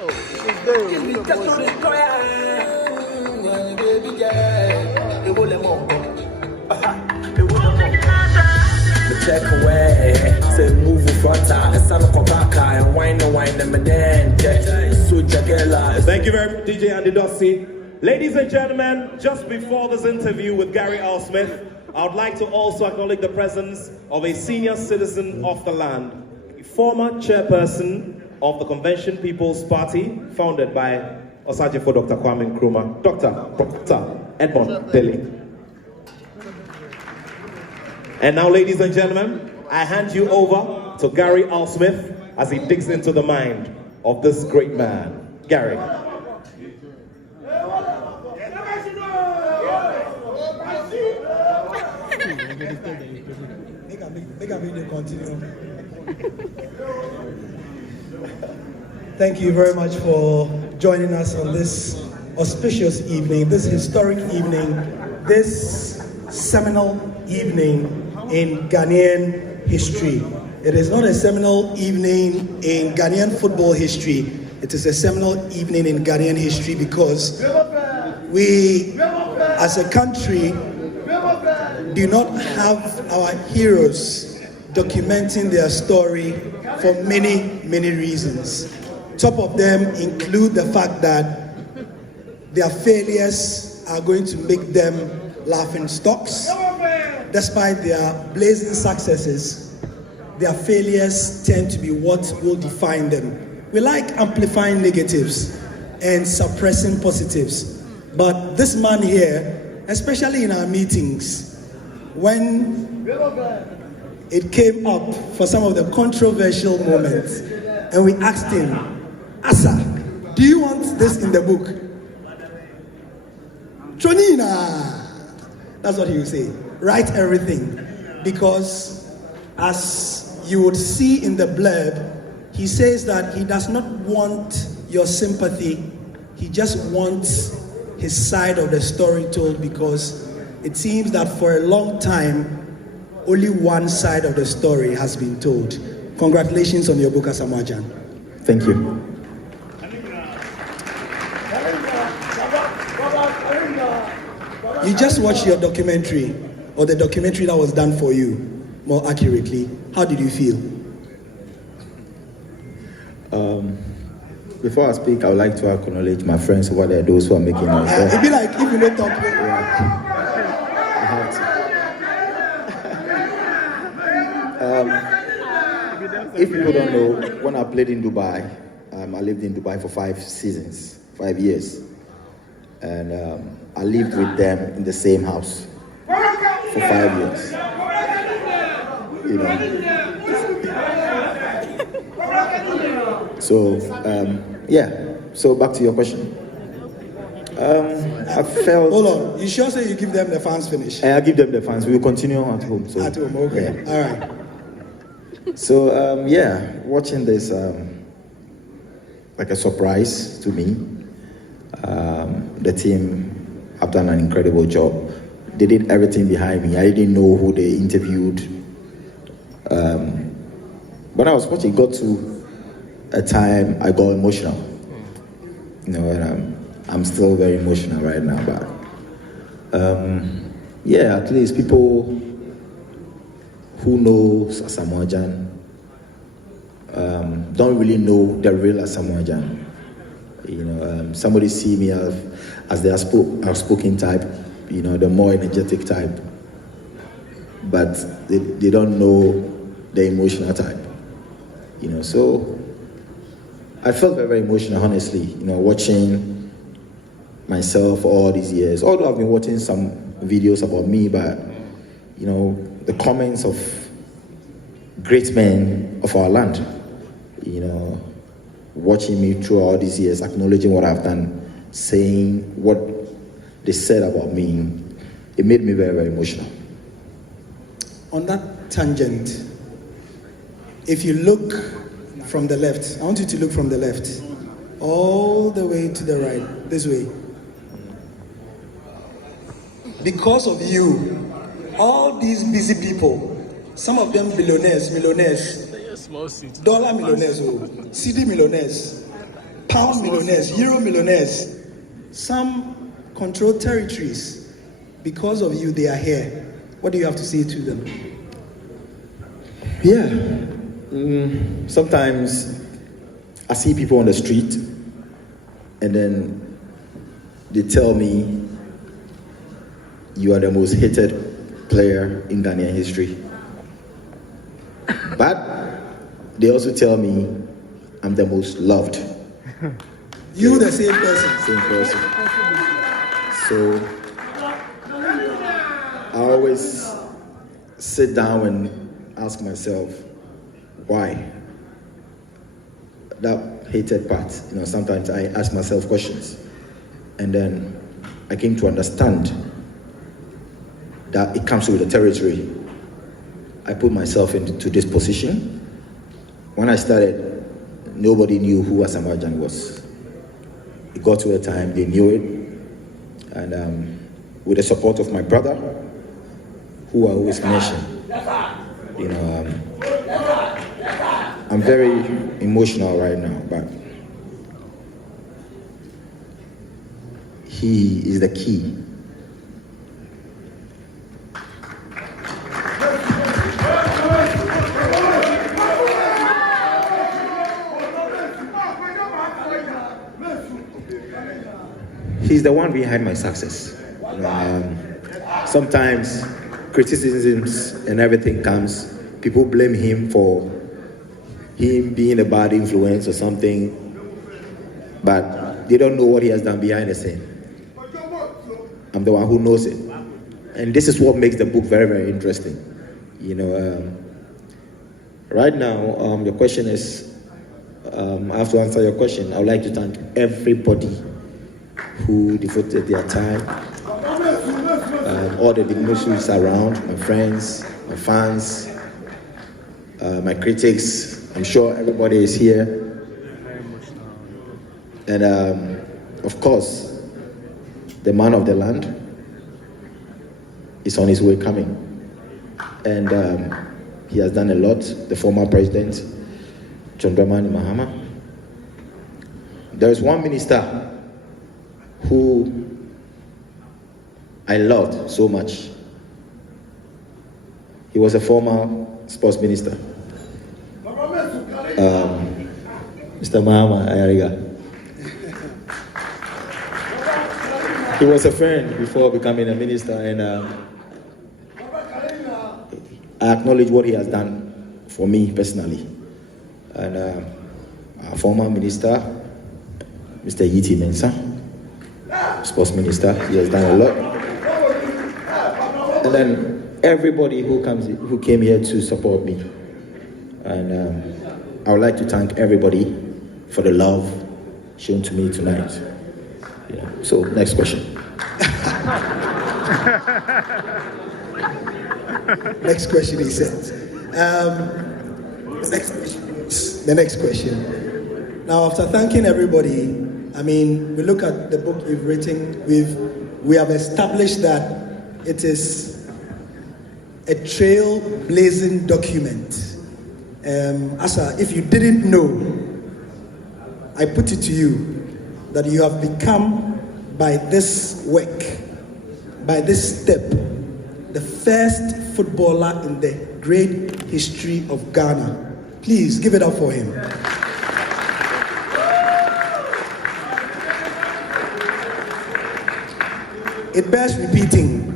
Oh, this is check away, say move front, and son of and wine them and then thank you very much, DJ Andy Dossi. Ladies and gentlemen, just before this interview with Gary L. Smith, I would like to also acknowledge the presence of a senior citizen of the land, a former chairperson of the Convention People's Party, founded by Osajifo Dr. Kwame Nkrumah, Dr. Edmond Dele. And now, ladies and gentlemen, I hand you over to Gary L. Smith as he digs into the mind of this great man. Gary. Thank you very much for joining us on this auspicious evening, this historic evening, this seminal evening in Ghanaian history. It is not a seminal evening in Ghanaian football history. It is a seminal evening in Ghanaian history because we, as a country, do not have our heroes documenting their story for many, many reasons. Top of them include the fact that their failures are going to make them laughing stocks. Despite their blazing successes, their failures tend to be what will define them. We like amplifying negatives and suppressing positives. But this man here, especially in our meetings, when it came up for some of the controversial moments, and we asked him, Asa, do you want this in the book? Tronina! That's what he would say. Write everything. Because as you would see in the blurb, he says that he does not want your sympathy. He just wants his side of the story told, because it seems that for a long time, only one side of the story has been told. Congratulations on your book, Asamoah. Thank you. You just watched your documentary, or the documentary that was done for you, more accurately. How did you feel? Before I speak, I would like to acknowledge my friends over there, those who are making noise. It'd be like if you don't talk. If people don't know, when I played in Dubai, I lived in Dubai for 5 years. And I lived with them in the same house for 5 years. You know. So, so back to your question. I felt... Hold on, you sure say you give them the fans finish? I give them the fans. We will continue at home. So, at home, okay. Yeah. All right. So, watching this like a surprise to me. The team have done an incredible job. They did everything behind me. I didn't know who they interviewed. When I was watching, it got to a time I got emotional. You know, and I'm still very emotional right now. But at least people who know Asamoah don't really know the real Asamoah. You know, somebody see me as the outspoken type, you know, the more energetic type, but they don't know the emotional type, you know. So I felt very, very emotional, honestly, you know, watching myself all these years. Although I've been watching some videos about me, but, you know, the comments of great men of our land, you know, watching me through all these years, acknowledging what I've done, saying what they said about me, it made me very, very emotional. On that tangent, if you look from the left, I want you to look from the left, all the way to the right, this way. Because of you, all these busy people, some of them billionaires, millionaires, dollar millionaires, CD millionaires, pound millionaires, euro millionaires. Some control territories. Because of you, they are here. What do you have to say to them? Yeah. Sometimes I see people on the street and then they tell me you are the most hated player in Ghanaian history. But they also tell me I'm the most loved. You the same person. Same person. So I always sit down and ask myself, why? That hated part, sometimes I ask myself questions. And then I came to understand that it comes with the territory. I put myself into this position. When I started, nobody knew who Asamoah Gyan was. It got to a time they knew it. And with the support of my brother, who I always mention, I'm very emotional right now, but he is the key. He's the one behind my success. Sometimes criticisms and everything comes, people blame him for him being a bad influence or something, but they don't know what he has done behind the scene. I'm the one who knows it. And this is what makes the book very, very interesting. Right now, your question is, I have to answer your question. I would like to thank everybody who devoted their time, all the dignitaries around, my friends, my fans, my critics. I'm sure everybody is here. And of course, the man of the land is on his way coming. And he has done a lot, the former president, John Dramani Mahama. There is one minister who I loved so much. He was a former sports minister. Mr. Mahama Ayariga. He was a friend before becoming a minister, and I acknowledge what he has done for me personally. And our former minister, Mr. Yiti Mensah, sports minister, he has done a lot. And then everybody who came here to support me. And I would like to thank everybody for the love shown to me tonight. So next question. Next question, he said. The next question. Now, after thanking everybody, we look at the book you've written. We have established that it is a trail-blazing document. Asa, if you didn't know, I put it to you that you have become, by this work, by this step, the first footballer in the great history of Ghana. Please give it up for him. It bears repeating.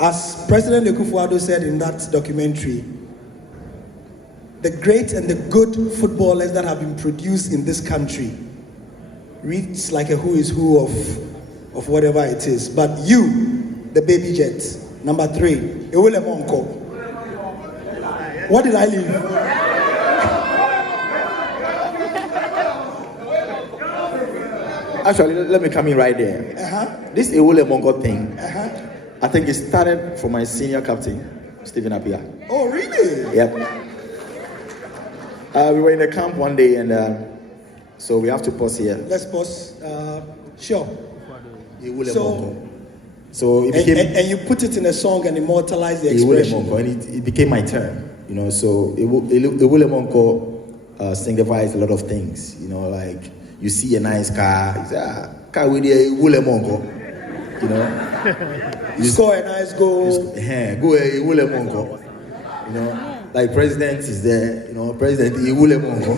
As President Akufo-Addo said in that documentary, the great and the good footballers that have been produced in this country reads like a who is who of whatever it is. But you, the baby jet, number 3, Ewele Monko. What did I leave? Actually, let me come in right there. This Ewele Monko thing, I think it started from my senior captain, Stephen Apia. Oh, really? Yep. We were in a camp one day, and so we have to pause here. Let's pause. Sure. So it became, and you put it in a song and immortalize the expression. And it became my turn, So Ewele Monko signifies a lot of things. You know, like you see a nice car, you say, car with a wule monko. You know, you score a nice goal. Go a wule monko. You know, like president is there. You know, president a wule monko.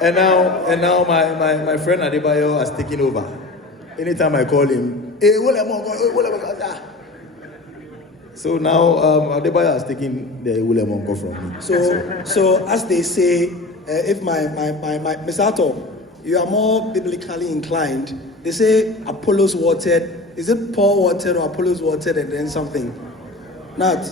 And now my friend Adebayo has taken over. Anytime I call him, hey, so now Adebayo has taken the Wulemonko from me. So as they say, if my Mr. Ato, you are more biblically inclined, they say Apollos watered. Is it Paul watered or Apollos watered and then something? Not.